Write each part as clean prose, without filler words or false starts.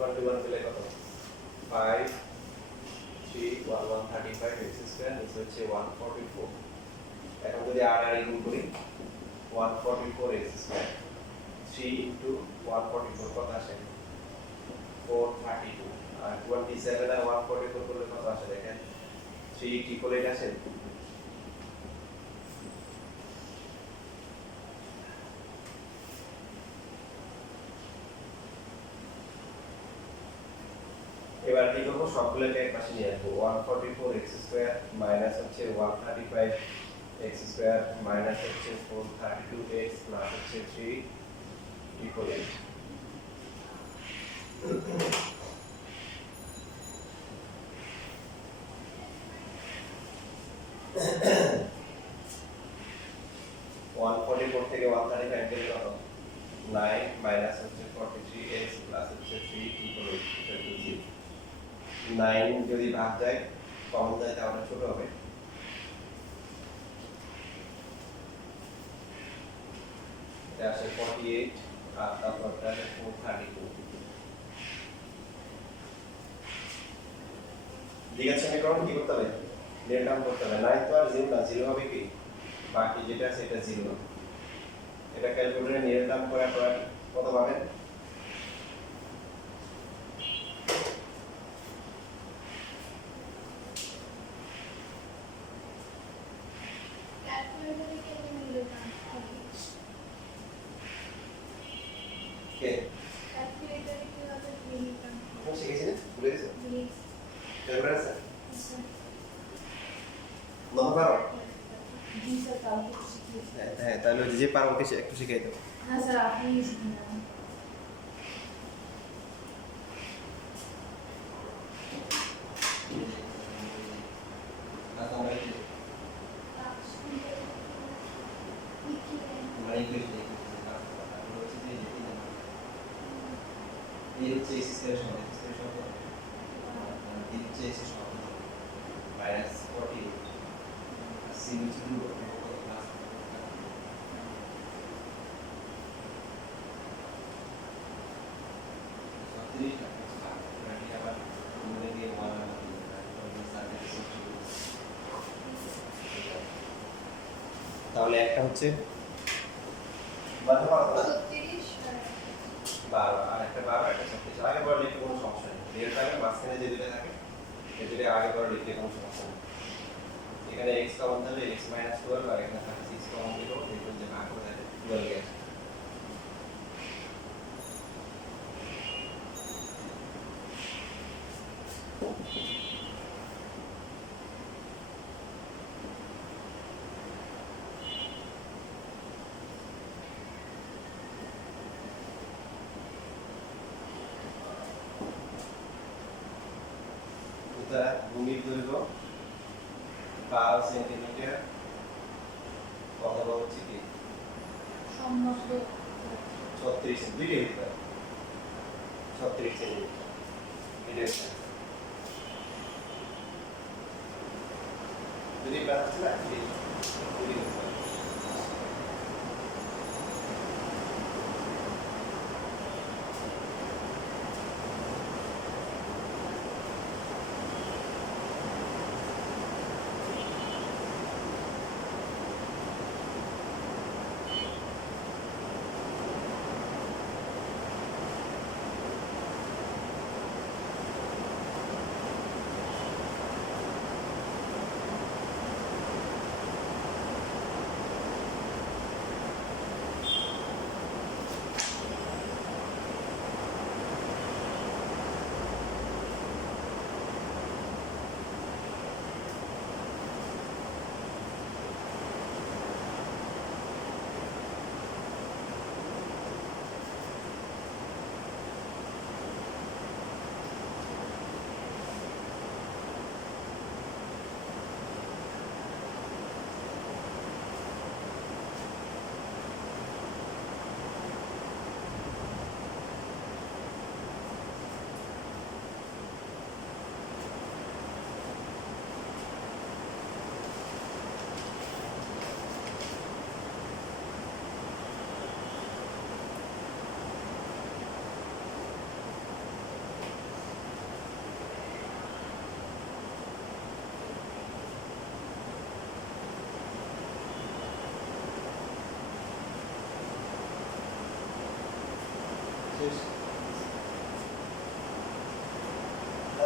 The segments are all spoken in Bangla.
121 পেলে কত 5 3 1135 x স্কয়ার নিচে হচ্ছে 144 এখন যদি আর আর গুণ করি 144 x স্কয়ার 3 into 144 কত আসে 432 আর 27 আর 144 করলে কত আসে দেখেন 3 কি করে এটা আসে এবার কি করব সবগুলোকে এক পাশে নিয়ে আসবো 144 x স্কয়ার মাইনাস হচ্ছে 135 x স্কয়ার মাইনাস হচ্ছে 432 x প্লাস হচ্ছে 3 ইকুয়াল 144 থেকে 135 গেলে কত 9 মাইনাস হচ্ছে 43 x প্লাস হচ্ছে 3 ইকুয়াল 0 9 যদি ভাগ যায় কমন যায় তাহলে ছোট হবে এটা আসে 48 আর তারপর এটা আসে 432 লিখেছেন এখন কি করতে হবে লেট ডাউন করতে হবে 9 তো আর 0 না 0 হবে কি বাকি যেটা আছে এটা 0 হবে এটা ক্যালকুলেটরে নিয়ে ডাউন করার পর কত পাবেন কে ক্যালকুলেটরে কিভাবে নিলাম কোন শিখেছিলেন ভুলে গেছো প্লিজ ক্যালকুলেটর আছে মনে পারো জি স্যার কালকে শিখিয়েছি হ্যাঁ তাহলে যে পারো ওকে একটু শিখাই দাও হ্যাঁ স্যার আপনি শিখিয়ে এই হচ্ছে এই সিস্টেমের সঙ্গে সিস্টেমের সঙ্গে এই হচ্ছে এই সিস্টেম মাইনাস 48 আর সি হচ্ছে 2 প্লাস তাহলে একটা হচ্ছে 12 আর একটা 12 একটা 36 আগে পরে লিখতে কোনো সমস্যা নেই রিয়েল টাইমে মাঝখানে যে দুটো থাকে এই দুটো আগে পরে লিখতে কোনো সমস্যা নেই এখানে x কমন থাকলে x 12 আর এখানে থাকে 6 কমন দিলো দেখুন যে ভাগ করে দেয় 12 এর ভূমির দৈর্ঘ্য 12 সেন্টিমিটার অথবা হচ্ছে কি সম্মত 36 দুইটাই হতে পারে 36 সেন্টিমিটার এটা যদি ব্যাস না দুইটাই হতে পারে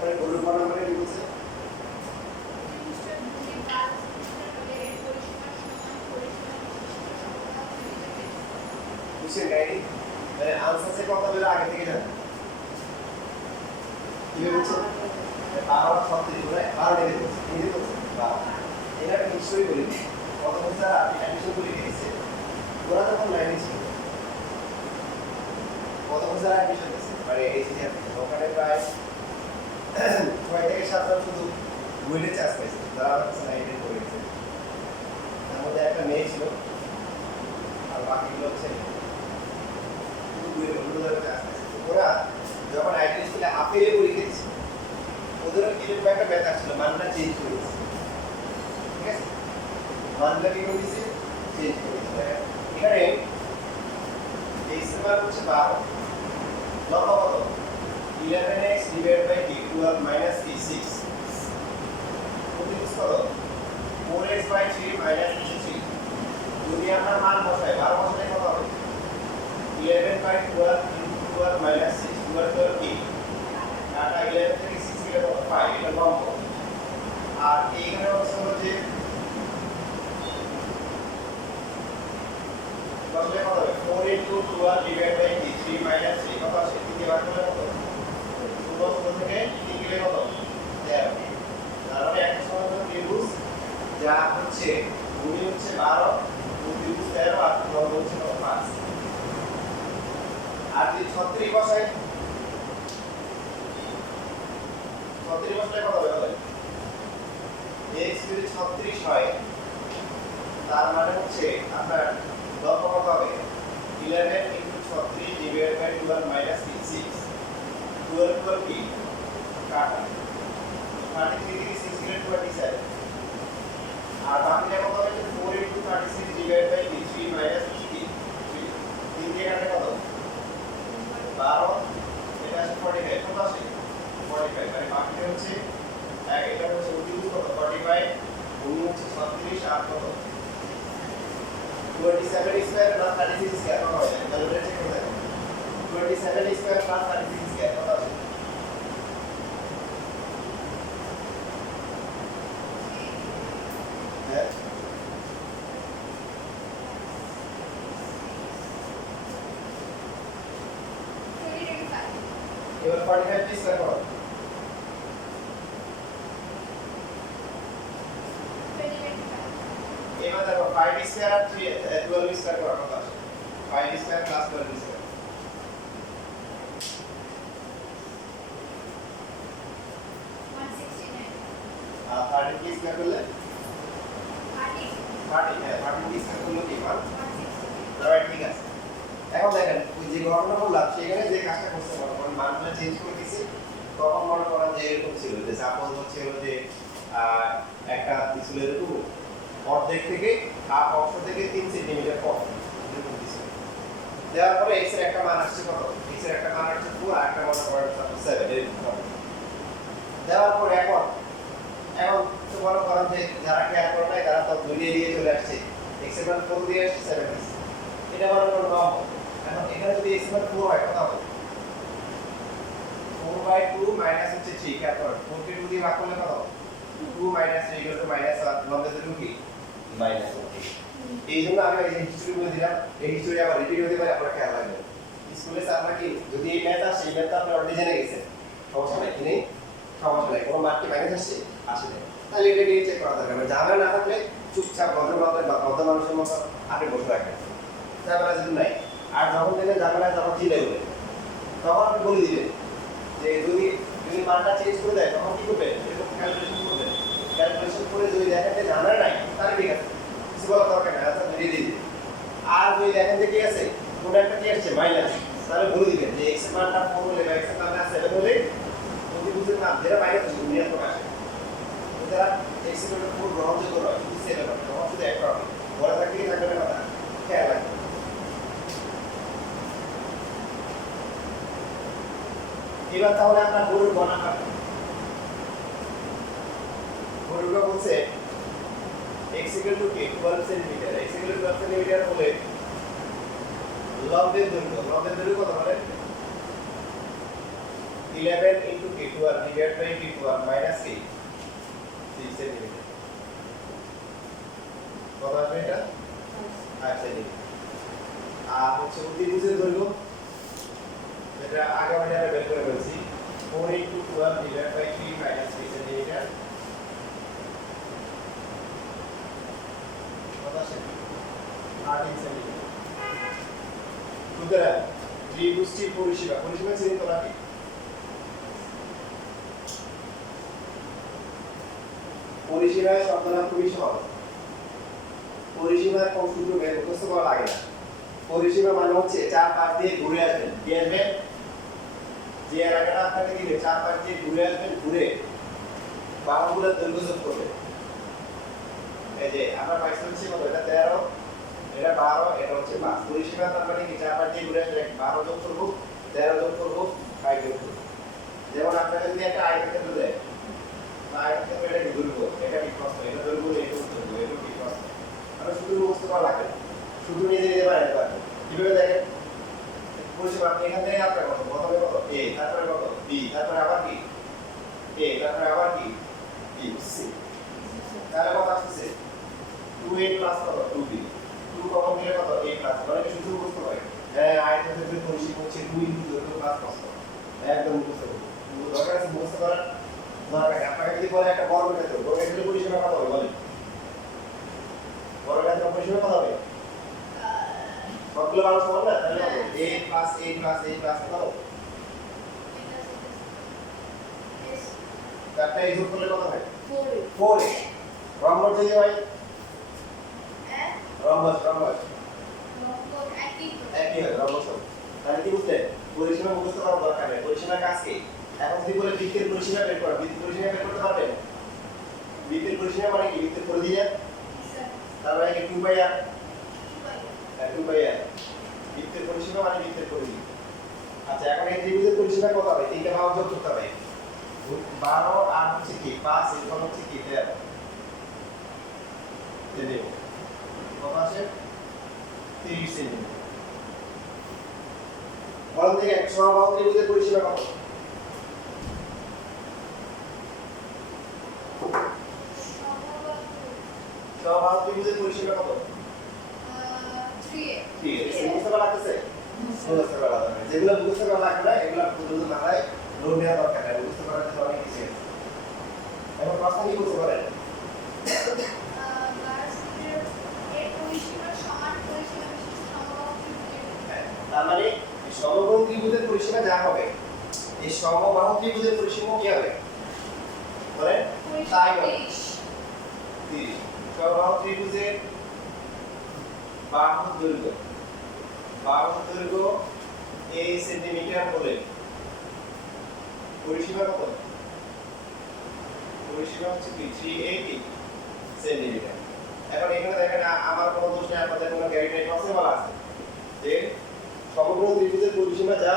তারপরে গরুর বর্ণ মানে কি বলছে জিনিসটা দুটি বাস সিস্টেম হলে এর পরিসীমা সমান পরিসীমা বিশিষ্ট সমতল ত্রিভুজের বুঝছেন গাইড মানে আনসার সে কথা বলে আগে থেকে জানেন কি বলছে 12 36 করে 12 লিখে দিচ্ছে এই যে বলছে 12 এটা একটা নিশ্চয়ই বলি কত বছর আপনি অ্যাডমিশন করে দিয়েছে ওরা তখন লাইনে ছিল কত বছর অ্যাডমিশন দিয়েছে মানে এই যে ওখানে প্রায় 6 থেকে 7 জন শুধু বুয়েটে চান্স পেয়েছে তারা হচ্ছে লাইনে করেছে তার মধ্যে একটা মেয়ে ছিল আর বাকিগুলো হচ্ছে শুধু বুয়েটে অন্যদের চান্স পেয়েছে ওরা যখন আইটি স্কুলে আপেলে পরীক্ষা দিচ্ছে ওদেরও কিছু একটা ব্যাপার ছিল মানটা চেঞ্জ করে দিচ্ছে ঠিক আছে মানটা কি করে দিচ্ছে চেঞ্জ করে দিচ্ছে এখানে এই সমান হচ্ছে 12 লম্বা কত 11x divided by d 12 minus d 6 প্রতিবিষ্ট করো 4x by 3 minus d 3 যদি আমরা মান বসাই 12 বসালে কত হবে 11 by 12 into 12 minus 6 12 কি কাটা 11 থেকে 6 গেলে কত 5 এটা লম্ব আর এইখানে হচ্ছে যে বসলে কত হবে 4 into 12 divided by 3 minus 3 কত আসে 3 কে ভাগ করলে কত 16 থেকে 3 গেলে কত 13 তাহলে একটা সমান্তরাল ত্রিভুজ যা হচ্ছে ভূমি হচ্ছে 12 ত্রিভুজ 13 আর লম্ব হচ্ছে 5 আর যদি 36 বসাই 36 বসালে কত হবে বলেন x যদি 36 হয় তার মানে হচ্ছে আপনার লম্ব কত হবে 11 into 36 divided by 12 minus 6 12 12 কি কাটা 33 থেকে 6 গেলে 27 আর বাকিটা কত হবে 4 into 36 divided by 3 minus 3 3 দিয়ে কাটলে কত 12 এটা আছে 45 কত আসে 45 মানে বাকিটা হচ্ছে এটা হচ্ছে অতিভুজ কত 45 ভূমি হচ্ছে 36 আর কত 27 square plus 36 square কত হয় ক্যালকুলেটর চেক করে দেখো 27 square plus 36 square কত আসে হ্যাঁ এবার 45 স্কয়ার করো এবার দেখো 5 স্কয়ার আর 12 স্কয়ার করো কত আসে 5 স্কয়ার প্লাস 12 স্কয়ার আর 30 কি স্কয়ার করলে 30 হ্যাঁ 30 কি স্কয়ার করলে কি মান রাইট ঠিক আছে এখন দেখেন ওই যে ঘটনা বললাম সেখানে যে কাজটা করতে পারবো মানটা চেঞ্জ করে দিয়েছি তখন মনে করেন যে এরকম ছিল যে সাপোজ হচ্ছে যে একটা ছিল এরকম অর্ধেক থেকে হাফ অংশ থেকে 3 সেন্টিমিটার কম এরকম ছিল দেওয়ার পরে x এর একটা মান আসছে কত x এর একটা মান আসছে 2 আর একটা মান আসছে 7 এরকম দেওয়ার পরে এখন তো মনে করেন যে যারা খেয়াল করে নাই তারা তো ধরিয়ে দিয়ে চলে আসছে x এর মান 4 দিয়ে আসছে 7 এটা মনে করেন কম এখন এখানে যদি x এর মান 4 হয় কত হবে 4/2 মাইনাস হচ্ছে 3 খেয়াল করুন 4 কে 2 দিয়ে ভাগ করলে কত 2 minus 3 equal to minus 1 লম্বের দুটো কি minus 1 এই জন্য আমি এই যে হিস্ট্রি বলে দিলাম এই হিস্ট্রি আবার রিপিট হতে পারে আপনারা খেয়াল রাখবেন স্কুলে স্যার নাকি যদি এই ম্যাথ আসে এই ম্যাথ আপনি অলরেডি জেনে গেছেন সমস্যা নাই কি নেই সমস্যা নাই কোনো মার্কে মাইনাস আসছে আসে না তাহলে এটা নিয়ে চেক করা দরকার জানা না থাকলে চুপচাপ ভদ্র মানুষের মতো আপনি বসে রাখবেন ঝামেলা যদি নাই আর যখন দেখেন ঝামেলা যখন চিলে বলে তখন আপনি বলে দিবেন যে যদি মানটা চেঞ্জ করে দেয় তখন কি করবেন এরকম ক্যালকুলেশন করবেন ক্যালকুলেশন করে যদি দেখেন যে ঝামেলা নাই তাহলে ঠিক আছে কিছু বলার দরকার নাই আচ্ছা ধরিয়ে দিন আর যদি দেখেন যে কি আছে কোনো একটা কি আসছে মাইনাস তাহলে বলে দিবেন যে x এর মানটা 4 হলে বা x এর মানটা 7 হলে যদি বুঝেন না যেটা মাইনাস আসে নিয়ম আসে এটা x এর মানটা 4 গ্রহণযোগ্য নয় যদি 7 হয় তখন শুধু এক হবে বড় থাকলে থাকবে না কথা খেয়াল রাখবেন এবার তাহলে আমরা গরুর বর্ণনা পাবো গরুটা বলছে x equal to 12 cm x equal to 12 cm হলে লম্বের দৈর্ঘ্য কত বলে 11 into k 12 divided by k 12 minus k 6 centimetre কত আসবে এটা 8 সেন্টিমিটার আর হচ্ছে অতিভুজের দৈর্ঘ্য এটা আগে আমরা বের করে ফেলছি 4 into 12 divided by 3 minus 3 centimetre কত আসে 18 সেন্টিমিটার সুতরাং ত্রিভুজটির পরিসীমা চিহ্নিত করা কি পরিসীমায় শব্দটা খুবই সহজ পরিসীমার কোন সূত্র বের করতে করা লাগে না পরিসীমা মানে হচ্ছে চার পাশ দিয়ে ঘুরে আসবেন কি আসবেন যে এলাকাটা আপনাকে দিলে চার পাশ দিয়ে ঘুরে আসবেন ঘুরে বাহুগুলোর দৈর্ঘ্য যোগ করবেন এই যে আমরা পাইছি হচ্ছে কত এটা 13 এটা 12 এটা হচ্ছে 5 পরিসীমা তার মানে কি চার পাশ দিয়ে ঘুরে আসলে 12 যোগ করব 13 যোগ করব 5 যোগ করব যেমন আপনাকে যদি একটা আয়তক্ষেত্র দেয় আয়তক্ষেত্র এটা কি দৈর্ঘ্য এটা কি প্রস্থ এটা দৈর্ঘ্য এটা দৈর্ঘ্য এটা কি প্রস্থ আমরা শুধু মুখস্থ করা লাগে শুধু নিজে নিজে বানাতে পারবেন কিভাবে দেখেন পরিসীমা আপনি এখান থেকে আপনার কত প্রথমে কত a তারপরে কত b তারপরে আবার কি a তারপরে আবার কি b c তাহলে কত আসছে 2a প্লাস কত 2b 2 কমন নিলে কত a প্লাস মানে কি শুধু মুখস্থ করে হ্যাঁ আয়তক্ষেত্রের পরিসীমা হচ্ছে 2 ইনটু দৈর্ঘ্য প্লাস প্রস্থ একদম মুখস্থ করুন দরকার আছে মুখস্থ করার দরকার আপনাকে যদি বলে একটা বর্গক্ষেত্র বর্গক্ষেত্রের পরিসীমা কত হবে বলেন বর্গক্ষেত্রের পরিসীমা কত হবে সবগুলো মানুষ সমান না তাহলে কত a plus a plus a plus কত চারটা যোগ করলে কত হয় 4a রম্বস যদি হয় রম্বস একই হয় রম্বস তাহলে কি বুঝলেন পরিসীমা মুখস্থ করার দরকার নেই পরিসীমার কাজ কি এখন যদি বলে বৃত্তের পরিসীমা বের করা বৃত্তের পরিসীমা বের করতে পারবেন বৃত্তের পরিসীমা মানে কি বৃত্তের পরিধি তার মানে কি 2 পাই r 2 পাই r বৃত্তের পরিসীমা মানে বৃত্তের পরিধি আচ্ছা এখন এই ত্রিভুজের পরিসীমা কত হবে তিনটা বাহু যোগ করতে হবে 12 আর হচ্ছে কি 5 এর হচ্ছে কি 13 দেব কত আসে 30 সেন্টিমিটার বলেন দেখে সমবাহু ত্রিভুজের পরিসীমা কত সমবাহু ত্রিভুজের পরিসীমা কত 3a মুখস্থ করা লাগতেছে মুখস্থ করা লাগবে যেগুলো মুখস্থ করা লাগবে না এগুলো পুরো মাথায় লোড নেওয়া দরকার নেই মুখস্থ করার জন্য অনেক কিছু আছে এখন প্রশ্ন কি করতে পারেন তার মানে সমবাহু ত্রিভুজের পরিসীমা যা হবে এই সমবাহু ত্রিভুজের পরিসীমা কি হবে বলেন তাই হবে 30 সমবাহু ত্রিভুজের বাহুর দৈর্ঘ্য a সেন্টিমিটার হলে পরিসীমা কত পরিসীমা হচ্ছে কি 380 সেন্টিমিটার এখন এখানে দেখেন আমার কোনো দোষ নেই আপনাদের কোনো গ্যারান্টি নেই প্রশ্নে বলা আছে যে সমগ্র ত্রিভুজের পরিসীমা যা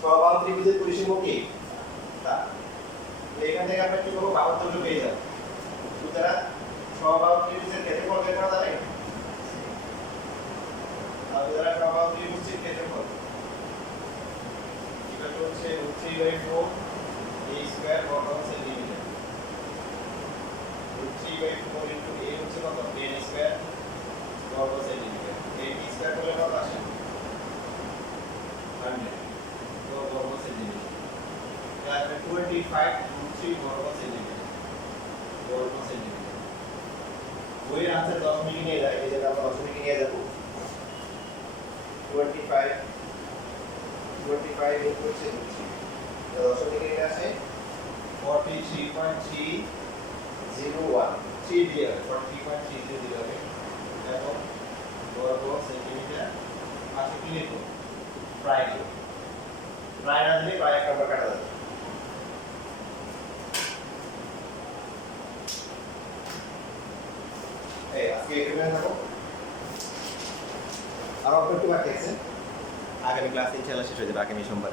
সমবাহু ত্রিভুজের পরিসীমা কি তা এখান থেকে আমরা কি করব বাহুর দৈর্ঘ্য পেয়ে যাব সুতরাং সমবাহু ত্রিভুজের ক্ষেত্রফল বের করা যাবে আপনারা সমবাহু ত্রিভুজের ক্ষেত্রফল এটা হচ্ছে 3/4 a স্কয়ার বর্গ সেন্টিমিটার 3/4 ইনটু a হচ্ছে কত 10 স্কয়ার বর্গ সেন্টিমিটার a স্কয়ার করলে কত আসে 100 তো বর্গ সেন্টিমিটার তাহলে 25 বর্গ সেন্টিমিটার বইয়ের আনসার 10 মিনিট নিয়ে যায় এই যে আমরা 10 মিনিট নিয়ে যাব 25 ইনটু হচ্ছে 10 মিনিট নিয়ে আসে 43.301 3 দিয়ে 43.300 হবে এবং বর্গ সেন্টিমিটার পাশে কি লিখব প্রায় না দিলে প্রায় একটা কাটা যাবে এই আজকে এখানে থাকো আর একটু বাকি আছে আগামী ক্লাসে ইনশাআল্লাহ শেষ হয়ে যাবে আগামী সোমবার